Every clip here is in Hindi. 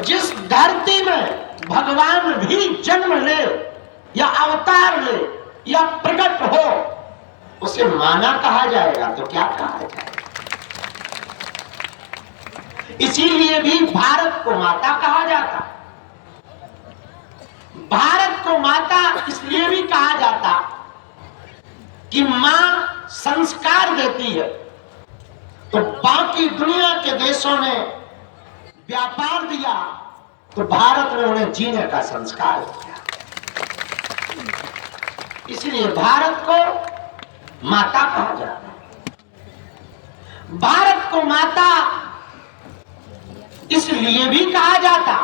जिस धरती में भगवान भी जन्म ले या अवतार ले या प्रकट हो, उसे माना कहा जाएगा तो क्या कहा जाएगा? इसीलिए भी भारत को माता कहा जाता। भारत को माता इसलिए भी कहा जाता कि मां संस्कार देती है। तो बाकी दुनिया के देशों ने व्यापार दिया, तो भारत ने उन्हें जीने का संस्कार दिया। इसलिए भारत को माता कहा जाता है। भारत को माता इसलिए भी कहा जाता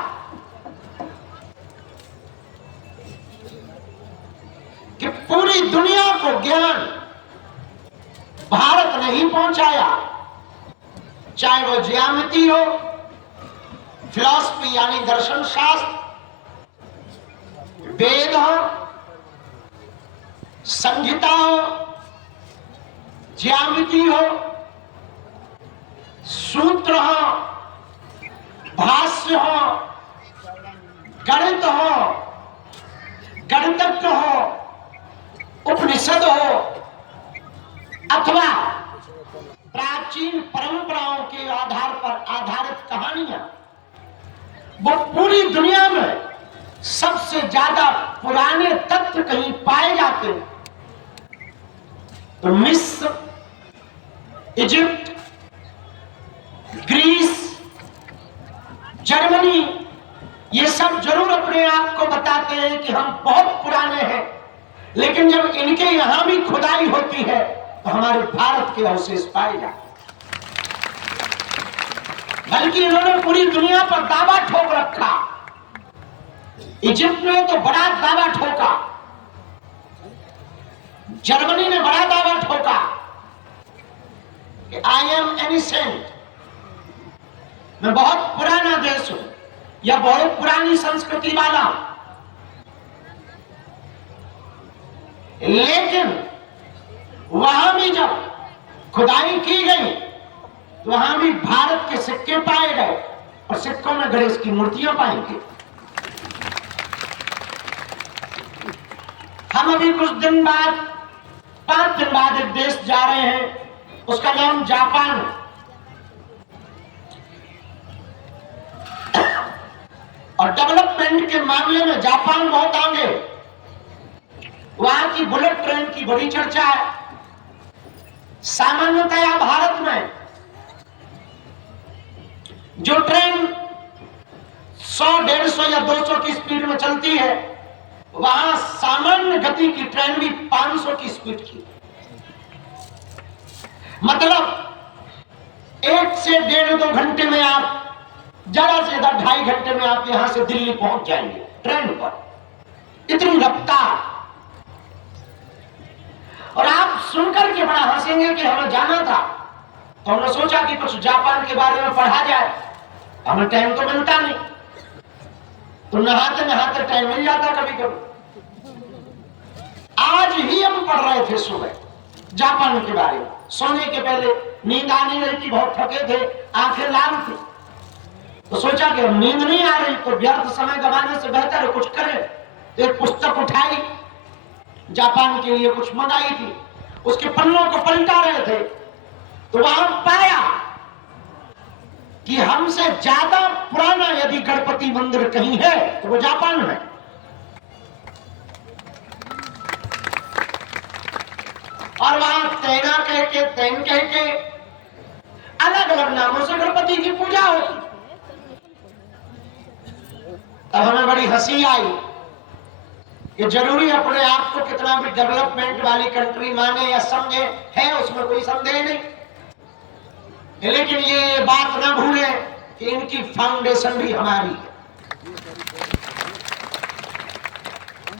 कि पूरी दुनिया को ज्ञान भारत ने ही पहुंचाया, चाहे वो ज्यामिति हो, फिलॉसफी यानी दर्शन शास्त्र, वेद हो, संहिता हो, ज्यामिति हो, सूत्र हो, भाष्य हो, गणित हो, गणितज्ञ हो, उपनिषद हो, अथवा प्राचीन परंपराओं के आधार पर आधारित कहानियां, वो पूरी दुनिया में सबसे ज्यादा पुराने तत्व कहीं पाए जाते तो मिस्र, इजिप्ट, ग्रीस, जर्मनी, ये सब जरूर अपने आप को बताते हैं कि हम बहुत पुराने हैं, लेकिन जब इनके यहां भी खुदाई होती है तो हमारे भारत के अवशेष पाए जाते। बल्कि इन्होंने पूरी दुनिया पर दावा ठोक रखा। इजिप्ट ने तो बड़ा दावा ठोका, जर्मनी ने बड़ा दावा ठोका कि आई एम एनिसेंट, मैं बहुत पुराना देश हूं या बहुत पुरानी संस्कृति वाला। लेकिन वहां भी जब खुदाई की गई तो वहां भी भारत के सिक्के पाए गए और सिक्कों में गणेश की मूर्तियां पाई गई। हम अभी कुछ दिन बाद, 5 दिन बाद एक देश जा रहे हैं, उसका नाम जापान। और डेवलपमेंट के मामले में जापान बहुत आगे। वहां की बुलेट ट्रेन की बड़ी चर्चा है। सामान्यतया भारत में जो ट्रेन 100, 150 या 200 की स्पीड में चलती है, वहां सामान्य गति की ट्रेन भी 500 की स्पीड की। मतलब 1 से 1.5-2 घंटे में आप, ज्यादा से ज्यादा 2.5 घंटे में आप यहां से दिल्ली पहुंच जाएंगे ट्रेन पर। इतनी रफ्तार। और आप सुनकर के बड़ा हंसेंगे कि हमें जाना था, तो हमने सोचा कि कुछ जापान के बारे में पढ़ा जाए। हमें टाइम तो मिलता नहीं, तो नहाते नहाते टाइम मिल जाता कभी कभी। आज ही हम पढ़ रहे थे सुबह जापान के बारे में। सोने के पहले नींद आ नहीं रही थी, बहुत थके थे, आंखें लाल थी, तो सोचा कि नींद नहीं आ रही तो व्यर्थ समय गंवाने से बेहतर है कुछ करें। तो एक पुस्तक उठाई, जापान के लिए कुछ मंगाई थी, उसके पन्नों को पलटा रहे थे तो वहां पाया कि हमसे ज्यादा पुराना यदि गणपति मंदिर कहीं है तो वो जापान में। और वहां तेना कह के, तेन कह के अलग अलग नामों से गणपति की पूजा होती। तब हमें बड़ी हंसी आई कि जरूरी अपने आप को कितना भी डेवलपमेंट वाली कंट्री माने या समझे, है उसमें कोई संदेह नहीं, लेकिन ये बात ना भूलें कि इनकी फाउंडेशन भी हमारी है।